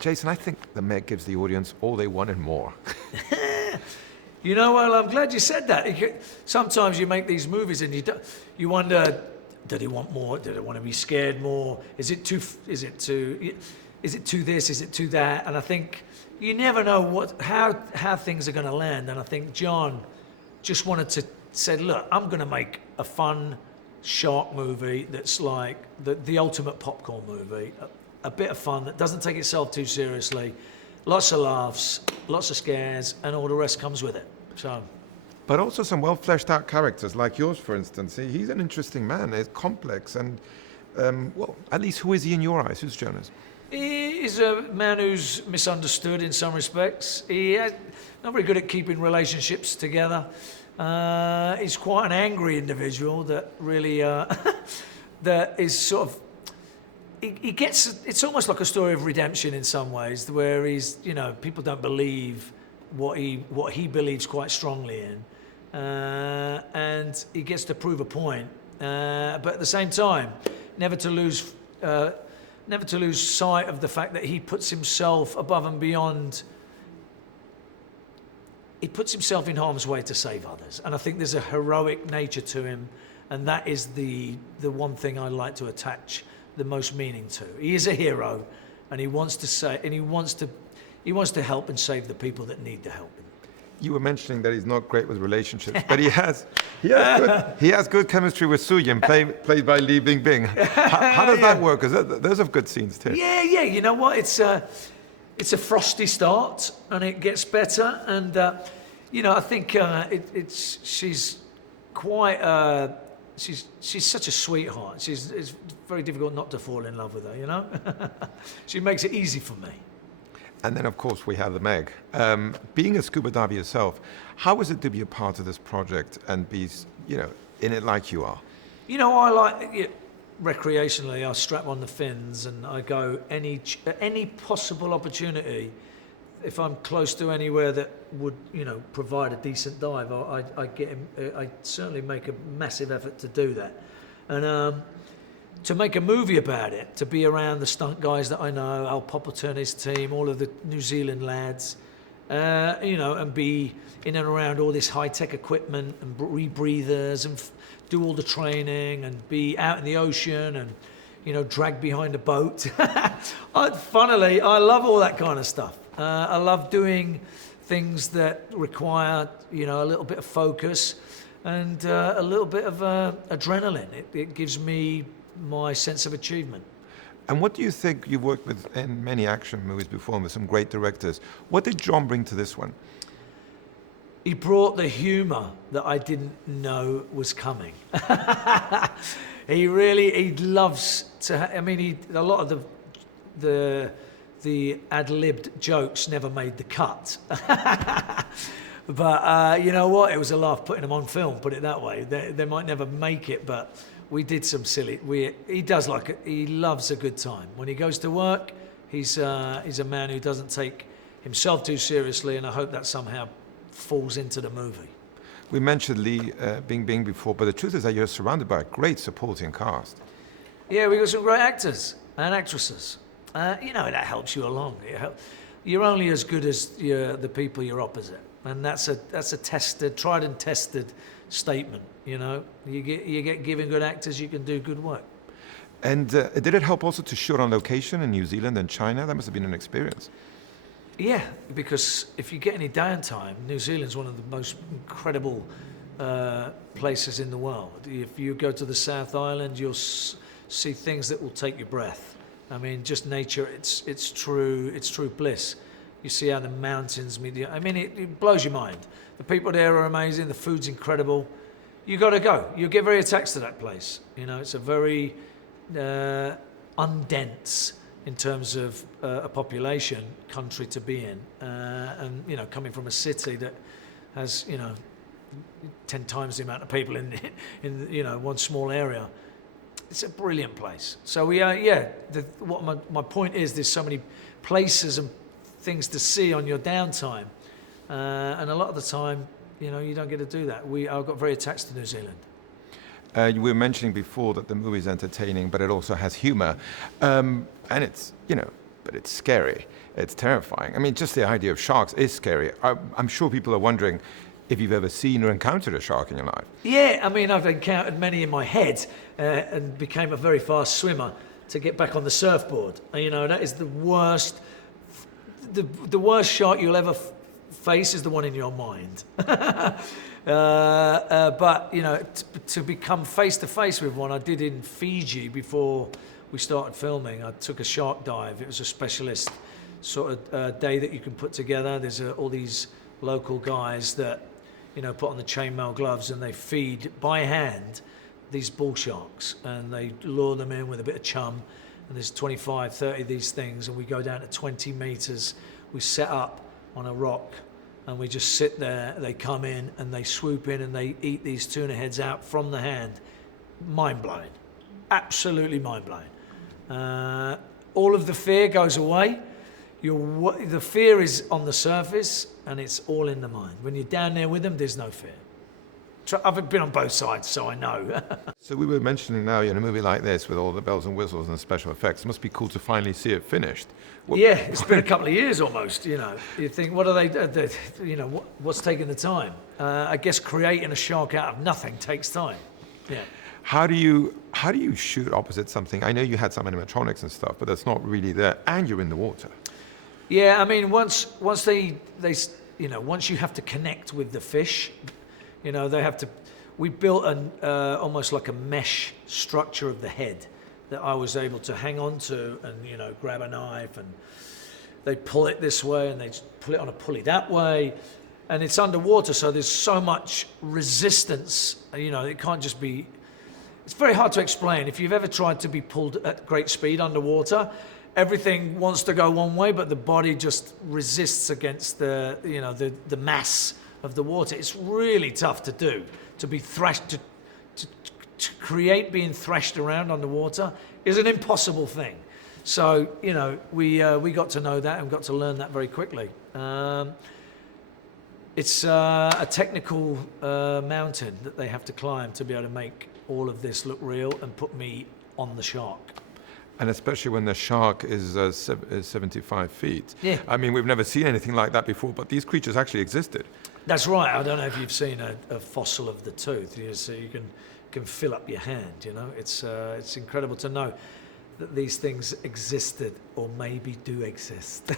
Jason, I think the MEG gives the audience all they want and more. You know, well, I'm glad you said that. Sometimes you make these movies and you wonder, do they want more? Do they want to be scared more? Is it too this? Is it too that? And I think you never know how things are going to land. And I think John just wanted to say, look, I'm going to make a fun shark movie that's like the ultimate popcorn movie, a bit of fun that doesn't take itself too seriously, lots of laughs, lots of scares, and all the rest comes with it. So, but also some well fleshed out characters like yours, for instance. He's an interesting man. He's complex, and well, at least who is he in your eyes? Who's Jonas? He's a man who's misunderstood in some respects. He's not very good at keeping relationships together. He's quite an angry individual that really that is sort of. He gets. It's almost like a story of redemption in some ways, where he's, people don't believe what he believes quite strongly in, and he gets to prove a point. But at the same time, never to lose sight of the fact that he puts himself above and beyond. He puts himself in harm's way to save others, and I think there's a heroic nature to him, and that is the one thing I like to attach the most meaning to. He is a hero, and he wants to help and save the people that need the help. You were mentioning that he's not great with relationships, but he has good chemistry with Suyin, played by Li Bingbing. How does that work? Because those are good scenes too. Yeah. You know what? It's a frosty start, and it gets better. And I think she's quite. She's such a sweetheart. It's very difficult not to fall in love with her. She makes it easy for me. And then, of course, we have the MEG. Being a scuba diver yourself, how is it to be a part of this project and be, in it like you are? I like it recreationally. I strap on the fins and I go any possible opportunity. If I'm close to anywhere that would, provide a decent dive, I certainly make a massive effort to do that. And to make a movie about it, to be around the stunt guys that I know, Al Poppleton, his team, all of the New Zealand lads, and be in and around all this high-tech equipment and rebreathers and do all the training and be out in the ocean and, drag behind a boat. Funnily, I love all that kind of stuff. I love doing things that require, a little bit of focus and a little bit of adrenaline. It gives me my sense of achievement. And what do you think? You've worked with in many action movies before with some great directors. What did John bring to this one? He brought the humour that I didn't know was coming. He loves to. A lot of the ad-libbed jokes never made the cut. But you know what? It was a laugh putting them on film. Put it that way. They might never make it, but we did some silly. He loves a good time. When he goes to work, he's a man who doesn't take himself too seriously, and I hope that somehow falls into the movie. We mentioned Li Bingbing before, but the truth is that you're surrounded by a great supporting cast. Yeah, we got some great actors and actresses. That helps you along. You're only as good as the people you're opposite, and that's a tried and tested statement. You get given good actors, you can do good work. And did it help also to shoot on location in New Zealand and China? That must have been an experience. Yeah, because if you get any downtime, New Zealand's one of the most incredible places in the world. If you go to the South Island, you'll see things that will take your breath. Just nature. It's true bliss. You see how the mountains meet. It blows your mind. The people there are amazing. The food's incredible. You got to go. You get very attached to that place. It's a very undense in terms of a population country to be in, and coming from a city that has 10 times the amount of people in one small area. It's a brilliant place. So my point is, there's so many places and things to see on your downtime, and a lot of the time, you don't get to do that. I got very attached to New Zealand. You were mentioning before that the movie is entertaining, but it also has humor, and it's but it's scary. It's terrifying. I mean, just the idea of sharks is scary. I'm sure people are wondering if you've ever seen or encountered a shark in your life. Yeah, I mean, I've encountered many in my head and became a very fast swimmer to get back on the surfboard. And, you know, that is the worst. The worst shark you'll ever face is the one in your mind. But, you know, to become face to face with one, I did in Fiji before we started filming. I took a shark dive. It was a specialist sort of day that you can put together. There's all these local guys that, you know, put on the chainmail gloves and they feed by hand these bull sharks, and they lure them in with a bit of chum, and there's 25, 30 of these things, and we go down to 20 meters. We set up on a rock and we just sit there. They come in and they swoop in and they eat these tuna heads out from the hand. Mind-blowing. Absolutely mind-blowing. All of the fear goes away. The fear is on the surface and it's all in the mind. When you're down there with them, there's no fear. I've been on both sides, so I know. So we were mentioning now, in a movie like this with all the bells and whistles and special effects, it must be cool to finally see it finished. Yeah, it's been a couple of years almost, you know. You think, what are they, you know, what's taking the time? I guess creating a shark out of nothing takes time. Yeah. How do you shoot opposite something? I know you had some animatronics and stuff, but that's not really there, and you're in the water. Yeah, I mean, once they you know, once you have to connect with the fish, you know, they have to. We built almost like a mesh structure of the head that I was able to hang on to and, you know, grab a knife, and they pull it this way and they pull it on a pulley that way, and it's underwater, so there's so much resistance. You know, it can't just be. It's very hard to explain. If you've ever tried to be pulled at great speed underwater, everything wants to go one way, but the body just resists against the, you know, the mass of the water. It's really tough to do, to be thrashed, to create being thrashed around underwater is an impossible thing. So, you know, we got to know that and got to learn that very quickly. It's a technical mountain that they have to climb to be able to make all of this look real and put me on the shark. And especially when the shark is 75 feet. Yeah. I mean, we've never seen anything like that before, but these creatures actually existed. That's right. I don't know if you've seen a fossil of the tooth. So you can fill up your hand. You know, it's incredible to know that these things existed or maybe do exist.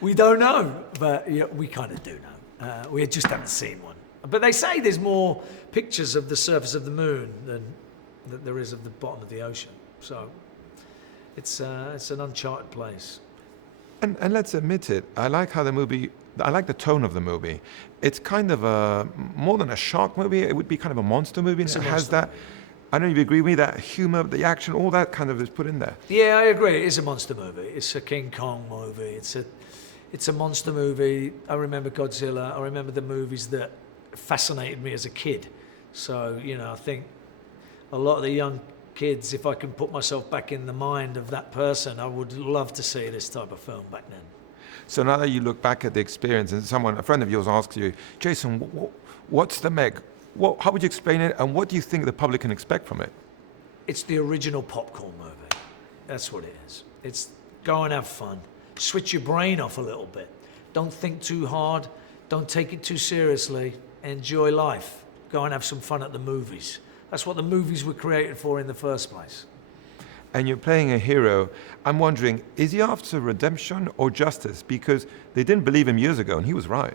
We don't know, but yeah, we kind of do know. We just haven't seen one. But they say there's more pictures of the surface of the moon than there is of the bottom of the ocean. So it's an uncharted place. And let's admit it, I like the tone of the movie. It's kind of more than a shark movie, it would be kind of a monster movie. And it has that, I don't know if you agree with me, that humor, the action, all that kind of is put in there. Yeah, I agree. It is a monster movie. It's a King Kong movie. It's a monster movie. I remember Godzilla. I remember the movies that fascinated me as a kid. So, you know, I think a lot of the young kids, if I can put myself back in the mind of that person, I would love to see this type of film back then. So now that you look back at the experience and a friend of yours asks you, Jason, what's the MEG? How would you explain it, and what do you think the public can expect from it? It's the original popcorn movie. That's what it is. It's go and have fun. Switch your brain off a little bit. Don't think too hard. Don't take it too seriously. Enjoy life. Go and have some fun at the movies. That's what the movies were created for in the first place. And you're playing a hero. I'm wondering, is he after redemption or justice? Because they didn't believe him years ago, and he was right.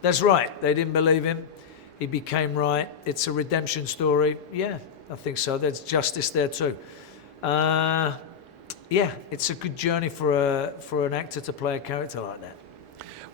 That's right. They didn't believe him. He became right. It's a redemption story. Yeah, I think so. There's justice there too. Yeah, it's a good journey for an actor to play a character like that.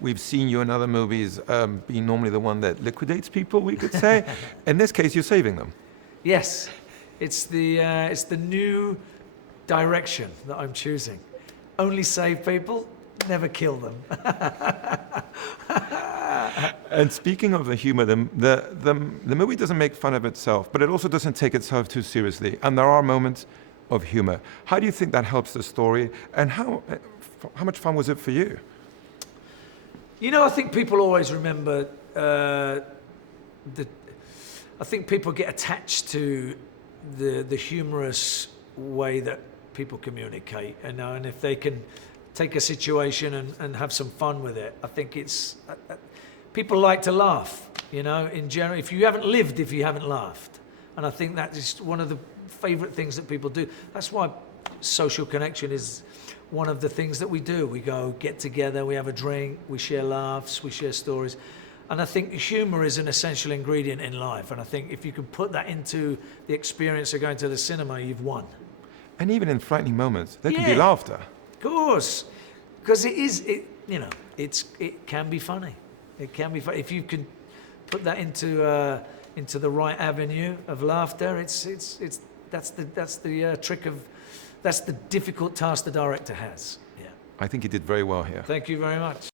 We've seen you in other movies being normally the one that liquidates people, we could say. In this case, you're saving them. Yes, it's the new direction that I'm choosing. Only save people, never kill them. And speaking of the humor, the movie doesn't make fun of itself, but it also doesn't take itself too seriously. And there are moments of humor. How do you think that helps the story? And how much fun was it for you? You know, I think people always remember I think people get attached to the humorous way that people communicate, and if they can take a situation and have some fun with it. I think it's people like to laugh, in general. If you haven't lived, if you haven't laughed, and I think that is one of the favorite things that people do. That's why social connection is one of the things that we do. We go get together, we have a drink, we share laughs, we share stories. And I think humor is an essential ingredient in life. And I think if you can put that into the experience of going to the cinema, you've won. And even in frightening moments, there can be Yeah. laughter. Of course, because it can be funny. It can be funny if you can put that into the right avenue of laughter. That's the trick of, that's the difficult task the director has. Yeah. I think he did very well here. Thank you very much.